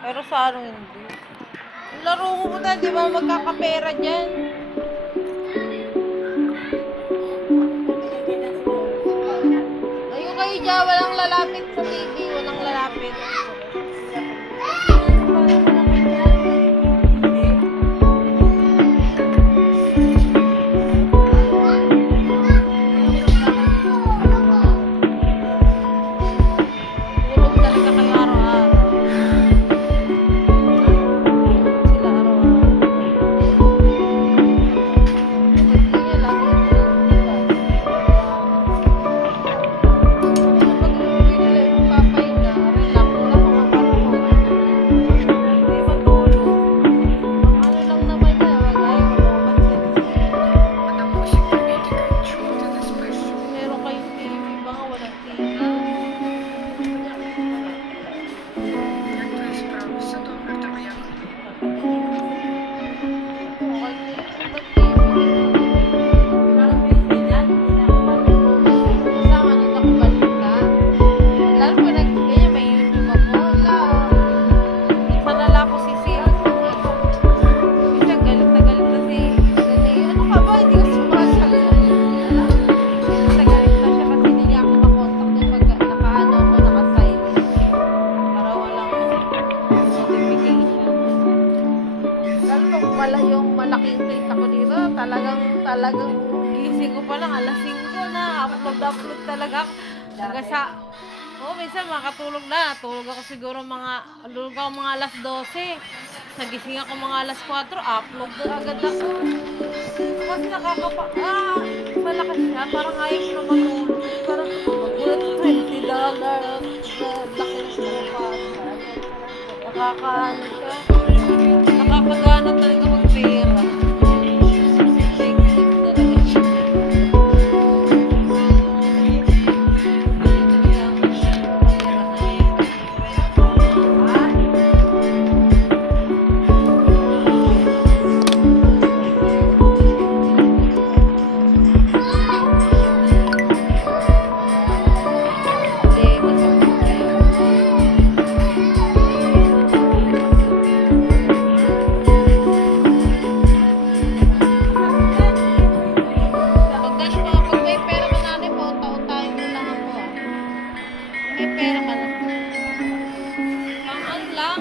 Pero sa ano hindi. Laro mo dahil di ba magkakapera dyan? Ayun kayo dyan, walang lalapit sa TV, walang lalapit. Tulog talaga kayo araw-araw. Sila araw-araw. Hindi niya lagi pag uuwi nila yung papahinga, relax na mga karton. Hindi matulog. Ang ano lang naman niya, wag ayaw mapansin. Meron kayong TV, baka walang TV. Kasama nung nakabalik ka. Lalo pa nag-ganyan, may YouTube ako. Wala. Isa na lang ako sisihan. Minsan galit na si Rene. Ano ka ba? Hindi ka sumasagot. Galit na siya kasi hindi niya ako makontak niya pag nakaano ako, naka-silent. Para walang notification. Lalo pag pala yung malaking plate ako dito, talagang gising ko pa lang, alas 5 na, upload talaga ako. Hanggang sa, minsan makatulog na. Tulog ako siguro mga alas 12. Nagising ako mga alas 4, upload na agad ako. Mas malakas siya, parang ayaw ko na matulog. Parang magulat $20 na laki ng pumapasa. Nakakaano siya. Nakakagana talaga magpera. Technique talaga siya. Hindi talaga ako pamirahan. Hindi, pag may pera ka natin po, taon-taon mo lang ako. May pera ka lang. Pang ano lang,